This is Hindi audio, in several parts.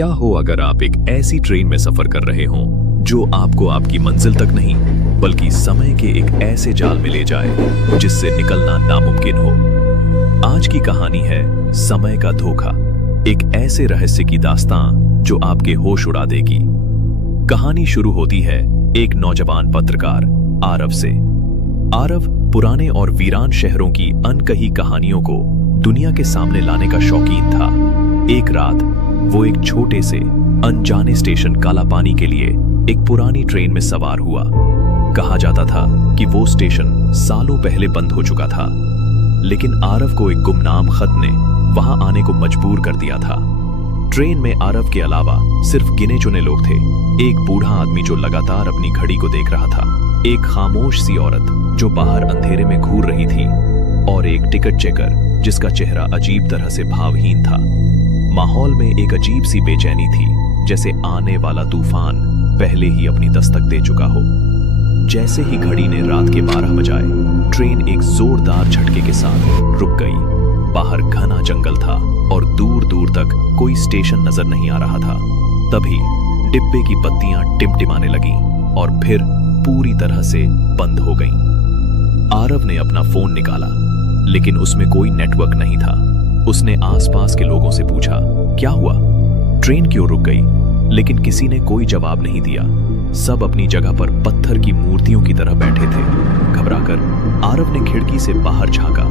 क्या हो अगर आप एक ऐसी ट्रेन में सफर कर रहे हों जो आपको आपकी मंजिल तक नहीं बल्कि समय के एक ऐसे जाल में ले जाए जिससे निकलना नामुमकिन हो। आज की कहानी है समय का धोखा, एक ऐसे रहस्य की दास्तां जो आपके होश उड़ा देगी। कहानी शुरू होती है एक नौजवान पत्रकार आरव से। आरव पुराने और वीरान शहरों की अनकही कहानियों को दुनिया के सामने लाने का शौकीन था। एक रात वो एक छोटे से अनजाने स्टेशन कालापानी के लिए एक पुरानी ट्रेन में सवार हुआ। कहा जाता था कि वो स्टेशन सालों पहले बंद हो चुका था, लेकिन आरव को एक गुमनाम खत ने वहां आने को मजबूर कर दिया था। ट्रेन में आरव के अलावा सिर्फ गिने चुने लोग थे। एक बूढ़ा आदमी जो लगातार अपनी घड़ी को देख रहा था, एक खामोश सी औरत जो बाहर अंधेरे में घूर रही थी, और एक टिकट चेकर जिसका चेहरा अजीब तरह से भावहीन था। माहौल में एक अजीब सी बेचैनी थी, जैसे आने वाला तूफान पहले ही अपनी दस्तक दे चुका हो। जैसे ही घड़ी ने रात के 12 बजाए, ट्रेन एक जोरदार झटके के साथ रुक गई। बाहर घना जंगल था और दूर दूर तक कोई स्टेशन नजर नहीं आ रहा था। तभी डिब्बे की बत्तियां टिमटिमाने लगीं और फिर पूरी तरह से बंद हो गईं। आरव ने अपना फोन निकाला, लेकिन उसमें कोई नेटवर्क नहीं था। उसने आसपास के लोगों से पूछा, क्या हुआ? ट्रेन क्यों रुक गई? लेकिन किसी ने कोई जवाब नहीं दिया। सब अपनी जगह पर पत्थर की मूर्तियों की तरह बैठे थे। घबराकर आरव ने खिड़की से बाहर झांका।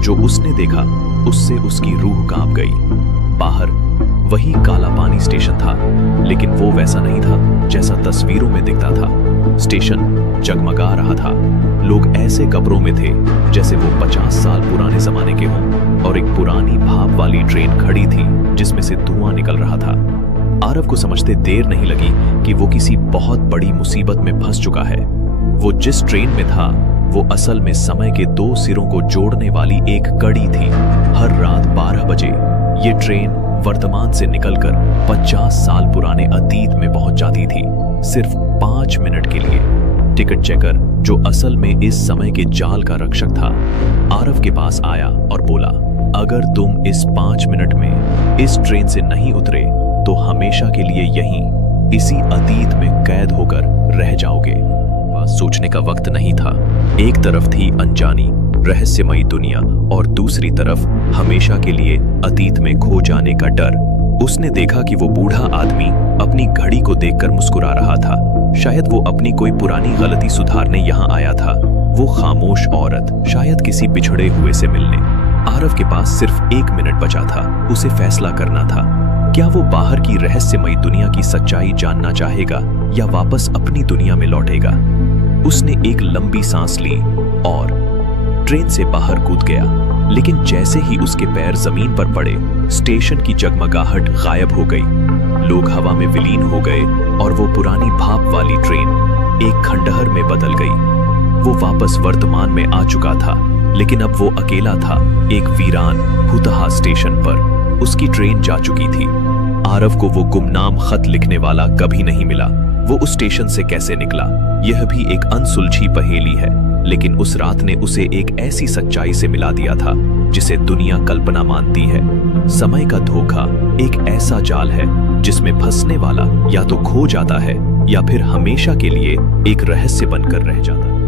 जो उसने देखा उससे उसकी रूह कांप गई। बाहर वही कालापानी स्टेशन था, लेकिन वो वैसा नहीं था जैसा तस्वीरों में दिखता था। स्टेशन जगमगा रहा था। लोग ऐसे कब्रों में थे जैसे वो 50 साल पुराने जमाने के हों, और एक पुरानी भाप वाली ट्रेन खड़ी थी जिसमें से धुआं निकल रहा था। आरव को समझते देर नहीं लगी कि वो किसी बहुत बड़ी मुसीबत में फंस चुका है। वो जिस ट्रेन में था वो असल में समय के 2 सिरों को जोड़ने वाली एक कड़ी थी। हर रात 12 बजे ये ट्रेन वर्तमान से निकलकर 50 साल पुराने अतीत में पहुंच जाती थी, सिर्फ 5 मिनट के लिए। टिकट चेकर, जो असल में इस समय के जाल का रक्षक था, आरव के पास आया और बोला, अगर तुम इस 5 मिनट में इस ट्रेन से नहीं उतरे तो हमेशा के लिए यहीं इसी अतीत में कैद होकर रह जाओगे। सोचने का वक्त नहीं था। एक तरफ थी अनजानी रहस्यमयी दुनिया और दूसरी तरफ हमेशा के लिए अतीत में खो जाने का डर। उसने देखा कि वो बूढ़ा आदमी अपनी घड़ी को देखकर मुस्कुरा रहा था। शायद वो अपनी कोई पुरानी गलती सुधारने यहाँ आया था। वो खामोश औरत शायद किसी बिछड़े हुए से मिलने। आरव के पास सिर्फ 1 मिनट बचा था। उसे फैसला करना था, क्या वो बाहर की रहस्यमयी दुनिया की सच्चाई जानना चाहेगा या वापस अपनी दुनिया में लौटेगा। उसने एक लंबी सांस ली और ट्रेन से बाहर कूद गया। लेकिन जैसे ही उसके पैर जमीन पर पड़े, स्टेशन की जगमगाहट गायब हो गई। लोग हवा में विलीन हो गए और वो पुरानी भाप वाली ट्रेन एक खंडहर में बदल गई। वो वापस वर्तमान में आ चुका था, लेकिन अब वो अकेला था, एक वीरान भूतहा स्टेशन पर। उसकी ट्रेन जा चुकी थी। आरव को वो गुमनाम खत लिखने वाला कभी नहीं मिला। वो उस स्टेशन से कैसे निकला, यह भी एक अनसुलझी पहेली है। लेकिन उस रात ने उसे एक ऐसी सच्चाई से मिला दिया था जिसे दुनिया कल्पना मानती है। समय का धोखा एक ऐसा जाल है जिसमें फंसने वाला या तो खो जाता है या फिर हमेशा के लिए एक रहस्य बनकर रह जाता है।